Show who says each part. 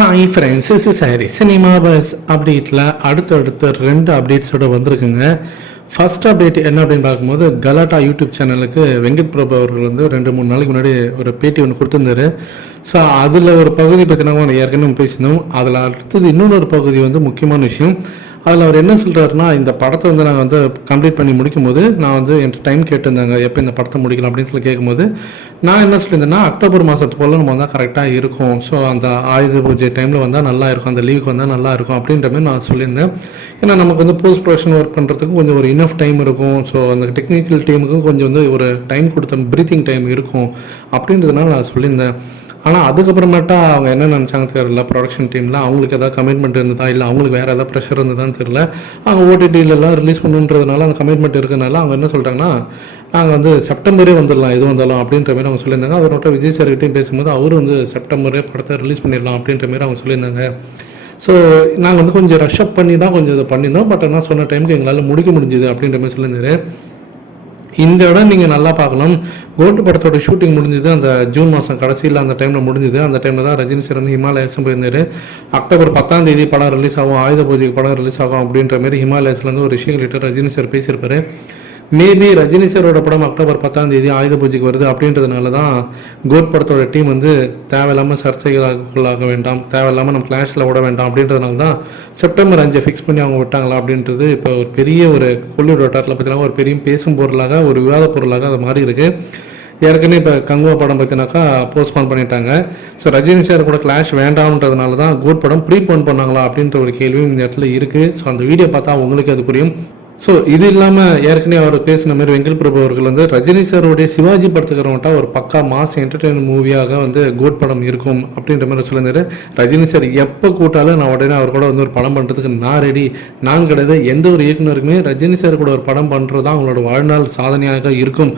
Speaker 1: Hi friends is சாரி cinema buzz அப்டேட்டில் அடுத்தடுத்த ரெண்டு அப்டேட்ஸோட வந்திருக்குங்க. ஃபர்ஸ்ட் அப்டேட் என்ன அப்படின்னு பார்க்கும்போது கலாட்டா யூடியூப் சேனலுக்கு வெங்கட் பிரபு அவர்கள் வந்து ரெண்டு மூணு நாளைக்கு முன்னாடி ஒரு பேட்டி ஒன்று கொடுத்துருந்தாரு. ஸோ அதில் ஒரு பகுதி பற்றினா ஏற்கனவே பேசினோம். அதில் அடுத்தது இன்னொரு பகுதி வந்து முக்கியமான விஷயம். அதில் அவர் என்ன சொல்கிறாருன்னா இந்த படத்தை வந்து நாங்கள் வந்து கம்ப்ளீட் பண்ணி முடிக்கும் போது நான் வந்து என்கிட்ட டைம் கேட்டிருந்தாங்க எப்போ இந்த படத்தை முடிக்கலாம் அப்படின்னு சொல்லி கேட்கும்போது நான் என்ன சொல்லியிருந்தேன்னா அக்டோபர் மாதத்து போல் நம்ம வந்தால் கரெக்டாக இருக்கும். ஸோ அந்த ஆயுத பூஜை டைமில் வந்தால் நல்லா இருக்கும் அந்த லீவுக்கு வந்தால் நல்லா இருக்கும் அப்படின்ற மாதிரி நான் சொல்லியிருந்தேன். ஏன்னா நமக்கு வந்து போஸ்ட் ப்ரொடக்ஷன் ஒர்க் பண்ணுறதுக்கு கொஞ்சம் ஒரு இனஃப் டைம் இருக்கும். ஸோ அந்த டெக்னிக்கல் டீமுக்கும் கொஞ்சம் வந்து ஒரு டைம் கொடுத்த ப்ரீத்திங் டைம் இருக்கும் அப்படின்றதுனால நான் சொல்லியிருந்தேன். ஆனால் அதுக்கப்புறமேட்டா அவங்க என்ன நினச்சாங்க தெரியல. ப்ரொடக்ஷன் டீமில் அவங்களுக்கு ஏதாவது கமிட்மெண்ட் இருந்ததா? இல்லை அவங்களுக்கு வேறு ஏதாவது ப்ரெஷர் இருந்ததான்னு தெரியல. அவங்க ஓடிடியிலலாம் ரிலீஸ் பண்ணுன்றதுனால அந்த கமிட்மெண்ட் இருக்கிறதுனால அவங்க என்ன சொல்லிட்டாங்கன்னா நாங்கள் வந்து செப்டம்பரே வந்துடலாம் எது வந்தாலும் அப்படின்ற மாதிரி அவங்க சொல்லியிருந்தாங்க. அவரோட விஜய் சார்கிட்டையும் பேசும்போது அவர் வந்து செப்டம்பரே படத்தை ரிலீஸ் பண்ணிடலாம் அப்படின்ற மாதிரி அவங்க சொல்லியிருந்தாங்க. ஸோ நாங்கள் வந்து கொஞ்சம் ரஷ்அப் பண்ணி தான் கொஞ்சம் இதை பண்ணியிருந்தோம். பட் ஆனால் சொன்ன டைமுக்கு எங்களால் முடிக்க முடிஞ்சுது அப்படின்ற மாதிரி சொல்லியிருந்தாரு. இந்த இடம் நீங்கள் நல்லா பார்க்கணும் கோட்டு படத்தோட ஷூட்டிங் முடிஞ்சது. அந்த ஜூன் மாதம் கடைசியில் அந்த டைமில் முடிஞ்சது. அந்த டைமில் தான் ரஜினி சார் வந்து ஹிமாலயஸும் போயிருந்தாரு. அக்டோபர் பத்தாம் தேதி படம் ரிலீஸ் ஆகும். ஆயுத பூஜைக்கு படம் ரிலீஸ் ஆகும் அப்படின்ற மாதிரி ஹிமாலயஸ்லேருந்து ஒரு விஷயங்கள்கிட்ட ரஜினி சார் பேசியிருப்பாரு. மேபி ரஜினி சாரோட படம் அக்டோபர் பத்தாம் தேதி ஆயுத பூஜைக்கு வருது அப்படின்றதுனால தான் கோட் படத்தோட டீம் வந்து தேவையில்லாமல் சர்ச்சைகளாக வேண்டாம் தேவையில்லாமல் நம்ம கிளாஷில் விட வேண்டாம் அப்படின்றதுனால தான் செப்டம்பர் அஞ்சை ஃபிக்ஸ் பண்ணி அவங்க விட்டாங்களா அப்படின்றது இப்போ ஒரு பெரிய ஒரு கொள்ளியோட வட்டாரத்தில் பார்த்தீங்கன்னா ஒரு பெரிய பேசும் பொருளாக ஒரு விவாத பொருளாக அது மாறி இருக்கு. ஏற்கனவே இப்போ கங்குவா படம் பார்த்தினாக்கா போஸ்ட்போன் பண்ணிட்டாங்க. ஸோ ரஜினி சார் கூட கிளாஷ் வேண்டாம்ன்றதுனால தான் கோட் படம் ப்ரீபோன் பண்ணாங்களா அப்படின்ற ஒரு கேள்வியும் இந்த இடத்துல இருக்குது ஸோ அந்த வீடியோ பார்த்தா உங்களுக்கு அது புரியும். ஸோ இது இல்லாமல் ஏற்கனவே அவர் பேசின மாதிரி வெங்கல் பிரபு அவர்கள் வந்து ரஜினி சாருடைய சிவாஜி படத்துக்கிறவன்ட்டா ஒரு பக்கா மாஸ் என்டர்டெயின் மூவியாக வந்து கோட் படம் இருக்கும் அப்படின்ற மாதிரி சொல்லியிருந்தாரு. ரஜினி சார் எப்போ கூட்டாலும் நான் உடனே அவர் கூட வந்து ஒரு படம் பண்ணுறதுக்கு நான் ரெடி நான் கிடையாது எந்த ஒரு இயக்குனருக்குமே ரஜினி சார் கூட ஒரு படம் பண்ணுறது தான் அவங்களோட வாழ்நாள் சாதனையாக இருக்கும்.